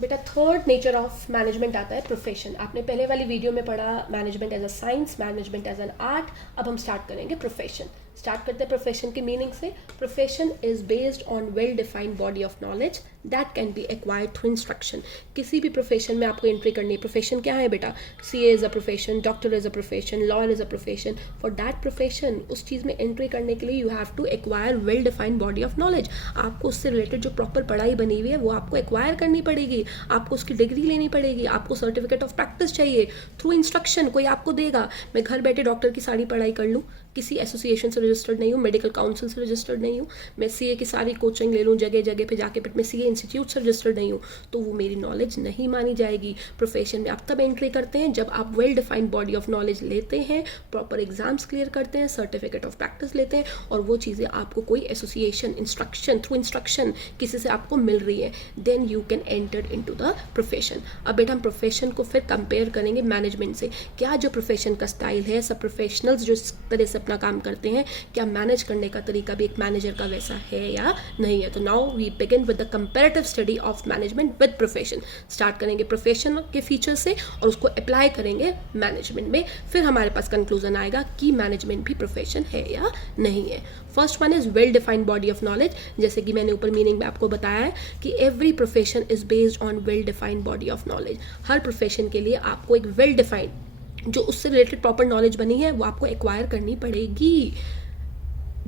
बेटा third nature of management आता है प्रोफेशन। आपने पहले वाली वीडियो में पढ़ा management as a science, management as an art. अब हम स्टार्ट करेंगे प्रोफेशन। स्टार्ट करते हैं प्रोफेशन की मीनिंग से। Profession is based on well defined body of knowledge that can be acquired through instruction. किसी भी प्रोफेशन में आपको एंट्री करनी है। प्रोफेशन क्या है बेटा? CA is a profession, doctor is a profession, lawyer is a profession. For that profession, उस चीज़ में एंट्री करने के लिए you have to acquire well defined body of knowledge. आपको उससे रिलेटेड जो प्रॉपर पढ़ाई बनी हुई है वो आपको एक्वायर करनी पड़ेगी, आपको उसकी डिग्री लेनी पड़ेगी, आपको सर्टिफिकेट ऑफ प्रैक्टिस चाहिए थ्रू इंस्ट्रक्शन। कोई आपको देगा। मैं घर बैठे डॉक्टर की सारी पढ़ाई कर लूँ, किसी एसोसिएशन से रजिस्टर्ड नहीं हूँ, मेडिकल काउंसिल से रजिस्टर्ड नहीं हूँ, मैं सीए की सारी कोचिंग ले लूँ जगह जगह पे जाके, बट मैं सीए इंस्टीट्यूट से रजिस्टर्ड नहीं हूँ, तो वो मेरी नॉलेज नहीं मानी जाएगी। प्रोफेशन में आप तब एंट्री करते हैं जब आप well defined body of knowledge लेते हैं, प्रॉपर एग्जाम्स क्लियर करते हैं, सर्टिफिकेट ऑफ प्रैक्टिस लेते हैं, और वो चीज़ें आपको कोई एसोसिएशन इंस्ट्रक्शन थ्रू इंस्ट्रक्शन किसी से आपको मिल रही है, then you can enter in to the profession. अब बेटा हम प्रोफेशन को फिर कंपेयर करेंगे मैनेजमेंट से। क्या जो प्रोफेशन का स्टाइल है, सब प्रोफेशनल्स जो इस तरह से अपना काम करते हैं, क्या मैनेज करने का तरीका भी एक मैनेजर का वैसा है या नहीं है? तो now we begin with the comparative study of management with profession. Start करेंगे प्रोफेशन के फीचर से और उसको अप्लाई करेंगे मैनेजमेंट में। फिर हमारे पास कंक्लूजन आएगा कि मैनेजमेंट भी प्रोफेशन है या नहीं है। First one is well defined body of knowledge. जैसे कि मैंने ऊपर मीनिंग में आपको बताया है कि every profession is based on well defined body of knowledge. Her profession के लिए आपको एक वेल डिफाइंड जो उससे रिलेटेड प्रॉपर नॉलेज बनी है वो आपको एक्वायर करनी पड़ेगी।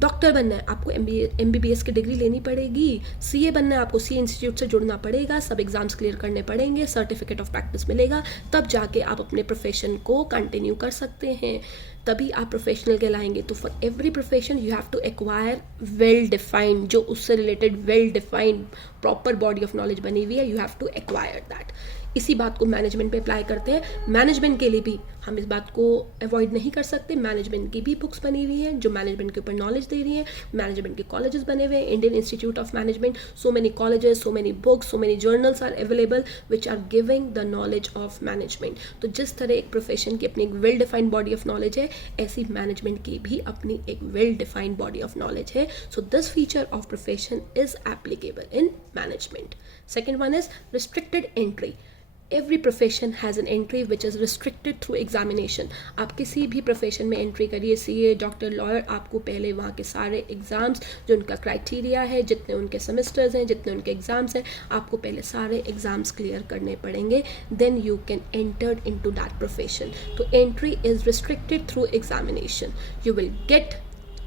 डॉक्टर बनना है, आपको MBBS की डिग्री लेनी पड़ेगी। सीए बनना है, आपको सीए इंस्टीट्यूट से जुड़ना पड़ेगा, सब एग्जाम्स क्लियर करने पड़ेंगे, सर्टिफिकेट ऑफ प्रैक्टिस मिलेगा, तब जाके आप अपने प्रोफेशन को कंटिन्यू कर सकते हैं, तभी आप प्रोफेशनल कहलाएंगे। तो for every profession you have to acquire well defined, जो उससे related well defined proper body of knowledge बनी हुई है, you have to acquire that. इसी बात को मैनेजमेंट पे अप्लाई करते हैं। मैनेजमेंट के लिए भी हम इस बात को अवॉइड नहीं कर सकते। मैनेजमेंट की भी बुक्स बनी हुई हैं जो मैनेजमेंट के ऊपर नॉलेज दे रही हैं। मैनेजमेंट के कॉलेजेस बने हुए हैं, Indian institute of management, so many colleges, so many books, so many journals are available which are giving the knowledge of management. तो जिस तरह एक प्रोफेशन की अपनी एक well defined body of knowledge है, ऐसी मैनेजमेंट की भी अपनी एक well defined body of knowledge है। So this feature of profession is applicable in management. Second one is restricted entry. Every profession has an entry which is restricted through examination. आप किसी भी प्रोफेशन में entry करिए, CA, doctor, lawyer, आपको पहले वहाँ के सारे एग्ज़ाम्स जो उनका क्राइटेरिया है, जितने उनके सेमेस्टर्स हैं, जितने उनके एग्ज़ाम्स हैं, आपको पहले सारे एग्ज़ाम्स क्लियर करने पड़ेंगे, then you can enter in to that profession. तो entry is restricted through examination. You will get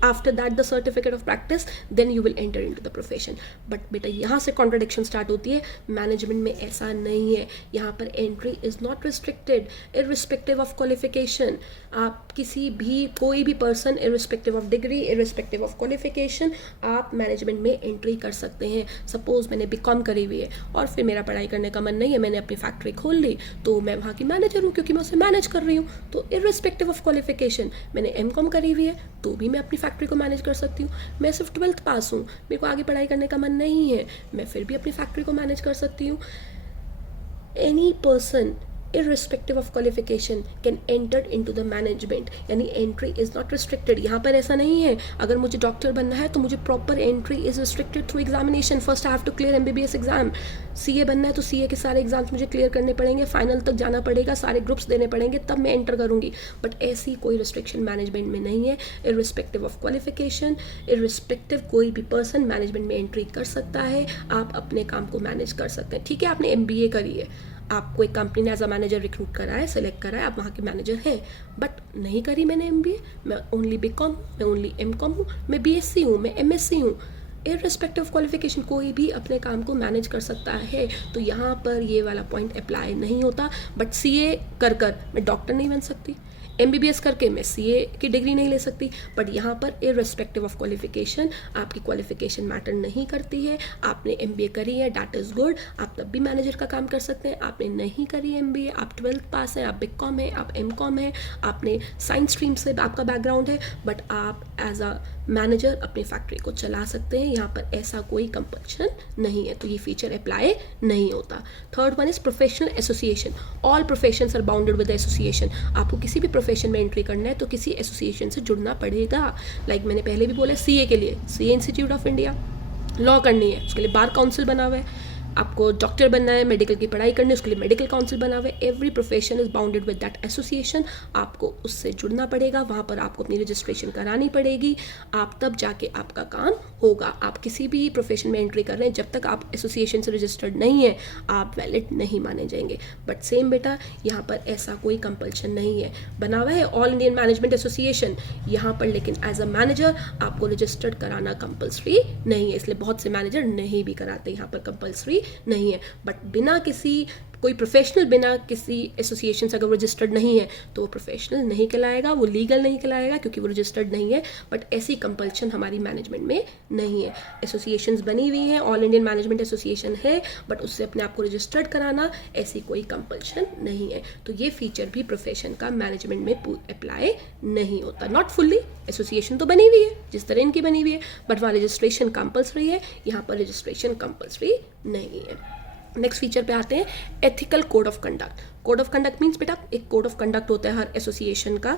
after that the certificate of practice, then you will enter into the profession. but बेटा यहाँ से contradiction start होती है। Management में ऐसा नहीं है, यहाँ पर entry is not restricted irrespective of qualification। आप किसी भी कोई भी person irrespective of degree, irrespective of qualification, आप मैनेजमेंट में एंट्री कर सकते हैं। सपोज मैंने BCom करी हुई है और फिर मेरा पढ़ाई करने का मन नहीं है, मैंने अपनी फैक्ट्री खोल ली, तो मैं वहाँ की मैनेजर हूँ क्योंकि मैं उसे मैनेज कर रही हूँ। तो irrespective of qualification, मैंने MCom करी हुई है तो भी मैं अपनी फैक्ट्री को मैनेज कर सकती हूँ। मैं सिर्फ 12th पास हूँ, मेरे को आगे पढ़ाई करने का मन नहीं है, मैं फिर भी अपनी फैक्ट्री को मैनेज कर सकती हूँ। Any person irrespective of qualification can enter into the management, यानी entry is not restricted। यहाँ पर ऐसा नहीं है अगर मुझे डॉक्टर बनना है तो मुझे proper entry is restricted through examination। first I have to clear MBBS exam। CA बनना है तो CA के सारे एग्जाम्स मुझे क्लियर करने पड़ेंगे, फाइनल तक जाना पड़ेगा, सारे ग्रुप्स देने पड़ेंगे, तब मैं एंटर करूँगी। बट ऐसी कोई रिस्ट्रिक्शन मैनेजमेंट में नहीं है। irrespective of qualification, irrespective कोई भी पर्सन मैनेजमेंट में एंट्री कर सकता है, आप अपने काम को मैनेज कर सकते हैं। ठीक है, आपने MBA करी है, आपको एक कंपनी ने एज अ मैनेजर रिक्रूट करा है, सेलेक्ट करा है, आप वहाँ के मैनेजर हैं, बट नहीं करी मैंने MBA, मैं ओनली BCom, मैं ओनली MCom हूँ, मैं BSc हूँ, मैं MSc हूँ। इररिस्पेक्टिव ऑफ क्वालिफिकेशन कोई भी अपने काम को मैनेज कर सकता है, तो यहाँ पर ये वाला पॉइंट अप्लाई नहीं होता। बट CA कर मैं डॉक्टर नहीं बन सकती, MBBS करके मैं CA की डिग्री नहीं ले सकती। बट यहाँ पर इररिस्पेक्टिव ऑफ क्वालिफिकेशन, आपकी क्वालिफिकेशन मैटर नहीं करती है। आपने MBA करी है, डैट इज़ गुड, आप तब भी मैनेजर का काम कर सकते हैं। आपने नहीं करी MBA, आप 12th पास हैं, आप BCom है, आप MCom है, आपने साइंस स्ट्रीम से आपका बैकग्राउंड है, बट आप एज अ मैनेजर अपनी फैक्ट्री को चला सकते हैं। यहाँ पर ऐसा कोई कंपल्शन नहीं है, तो ये फीचर अप्लाई नहीं होता। Third one is professional association. All professions are bounded with association. आपको किसी भी प्रोफेशन में एंट्री करना है तो किसी एसोसिएशन से जुड़ना पड़ेगा। लाइक मैंने पहले भी बोला, CA के लिए CA institute of India, law करनी है उसके लिए बार काउंसिल बना हुआ है, आपको डॉक्टर बनना है, मेडिकल की पढ़ाई करनी है, उसके लिए मेडिकल काउंसिल बना हुआ है। Every profession is bounded with that association, आपको उससे जुड़ना पड़ेगा, वहाँ पर आपको अपनी रजिस्ट्रेशन करानी पड़ेगी, आप तब जाके आपका काम होगा। आप किसी भी प्रोफेशन में एंट्री कर रहे हैं, जब तक आप एसोसिएशन से रजिस्टर्ड नहीं है आप वैलिड नहीं माने जाएंगे। बट सेम बेटा यहाँ पर ऐसा कोई कंपल्शन नहीं है, बना हुआ है ऑल इंडियन मैनेजमेंट एसोसिएशन यहाँ पर, लेकिन एज अ मैनेजर आपको रजिस्टर्ड कराना कंपल्सरी नहीं है, इसलिए बहुत से मैनेजर नहीं भी कराते, यहाँ पर कंपल्सरी नहीं है। बट बिना किसी कोई प्रोफेशनल बिना किसी एसोसिएशन से अगर वो रजिस्टर्ड नहीं है तो वो प्रोफेशनल नहीं कहलाएगा, वो लीगल नहीं कहलाएगा क्योंकि वो रजिस्टर्ड नहीं है। बट ऐसी कंपल्शन हमारी मैनेजमेंट में नहीं है। एसोसिएशंस बनी हुई हैं, ऑल इंडियन मैनेजमेंट एसोसिएशन है, बट उससे अपने आप को रजिस्टर्ड कराना ऐसी कोई कंपल्शन नहीं है। तो ये फीचर भी प्रोफेशन का मैनेजमेंट में अप्लाई नहीं होता। नॉट फुल्ली, एसोसिएशन तो बनी हुई है जिस तरह इनकी बनी हुई है, बट वहाँ रजिस्ट्रेशन कंपल्सरी है, यहाँ पर रजिस्ट्रेशन कंपल्सरी नहीं है। नेक्स्ट फीचर पे आते हैं, ethical code of conduct. Code of conduct means बेटा एक कोड ऑफ कंडक्ट होता है हर एसोसिएशन का,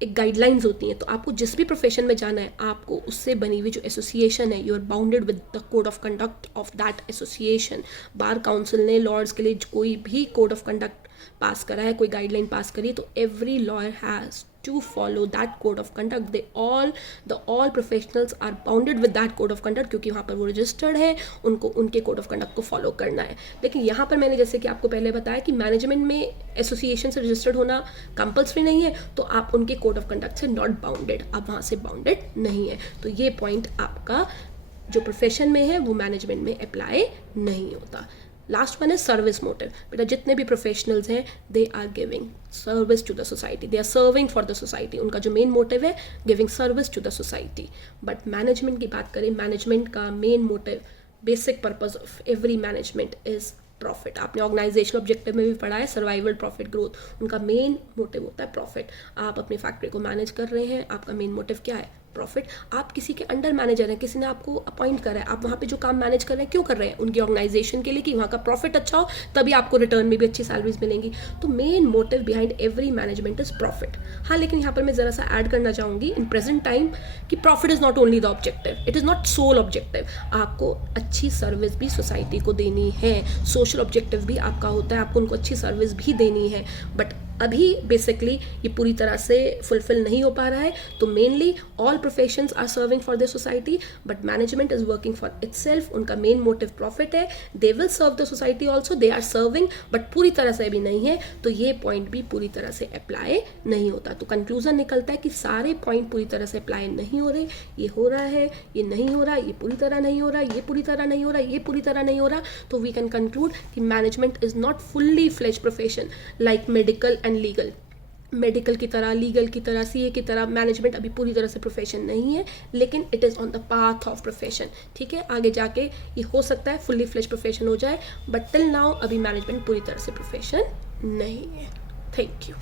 एक गाइडलाइंस होती हैं। तो आपको जिस भी प्रोफेशन में जाना है आपको उससे बनी हुई जो एसोसिएशन है, you are bounded with the code of conduct of that association. Bar council ने लॉयर्स के लिए कोई भी कोड ऑफ कंडक्ट पास करा है, कोई गाइडलाइन पास करी, तो every lawyer has to follow that code of conduct. all professionals are bounded with that code of conduct, क्योंकि वहाँ पर वो रजिस्टर्ड है, उनको उनके कोड ऑफ कंडक्ट को फॉलो करना है। लेकिन यहाँ पर मैंने जैसे कि आपको पहले बताया कि मैनेजमेंट में एसोसिएशन से रजिस्टर्ड होना कंपल्सरी नहीं है, तो आप उनके कोड ऑफ कंडक्ट से नॉट बाउंडेड, आप वहाँ से बाउंडेड नहीं है। तो ये पॉइंट आपका जो प्रोफेशन में है वो मैनेजमेंट में अप्लाई नहीं होता। लास्ट वन है सर्विस मोटिव। बेटा जितने भी प्रोफेशनल्स हैं they are giving service to the society, they are serving for the society, उनका जो मेन मोटिव है giving service to the society. But management की बात करें, मैनेजमेंट का main motive, basic purpose of every management is profit. आपने organisation objective में भी पढ़ा है, सर्वाइवल, प्रॉफिट, ग्रोथ। उनका मेन मोटिव होता है प्रॉफिट। आप अपनी फैक्ट्री को मैनेज कर रहे हैं, आपका मेन मोटिव क्या है? प्रॉफिट। आप किसी के अंडर मैनेजर हैं, किसी ने आपको अपॉइंट करा है, आप वहाँ पे जो काम मैनेज कर रहे हैं क्यों कर रहे हैं? उनकी ऑर्गेनाइजेशन के लिए कि वहाँ का प्रॉफिट अच्छा हो, तभी आपको रिटर्न में भी अच्छी सैलरीज मिलेंगी। तो main motive behind every management is profit. हाँ, लेकिन यहाँ पर मैं जरा सा ऐड करना चाहूँगी इन प्रेजेंट टाइम कि profit is not only the objective, it is not sole objective. आपको अच्छी सर्विस भी सोसाइटी को देनी है, सोशल ऑब्जेक्टिव भी आपका होता है, आपको उनको अच्छी सर्विस भी देनी है। बट अभी बेसिकली ये पूरी तरह से फुलफिल नहीं हो पा रहा है। तो mainly all professions are serving for the society, but management is working for itself. उनका मेन मोटिव प्रॉफिट है, they will serve the society also, they are serving, but पूरी तरह से भी नहीं है। तो ये पॉइंट भी पूरी तरह से अप्लाई नहीं होता। तो कंक्लूजन निकलता है कि सारे पॉइंट पूरी तरह से अप्लाई नहीं हो रहे। ये हो रहा है, ये नहीं हो रहा, ये पूरी तरह नहीं हो रहा, ये पूरी तरह नहीं हो रहा, ये पूरी तरह नहीं हो रहा। तो वी कैन कंक्लूड कि management is not fully fledged profession like medical and legal. Medical की तरह, लीगल की तरह, सीए की तरह मैनेजमेंट अभी पूरी तरह से प्रोफेशन नहीं है, लेकिन it is on the path of profession. ठीक है, आगे जाके ये हो सकता है फुल्ली फ्लेज्ड प्रोफेशन हो जाए, बट टिल नाउ अभी मैनेजमेंट पूरी तरह से प्रोफेशन नहीं है। Thank you.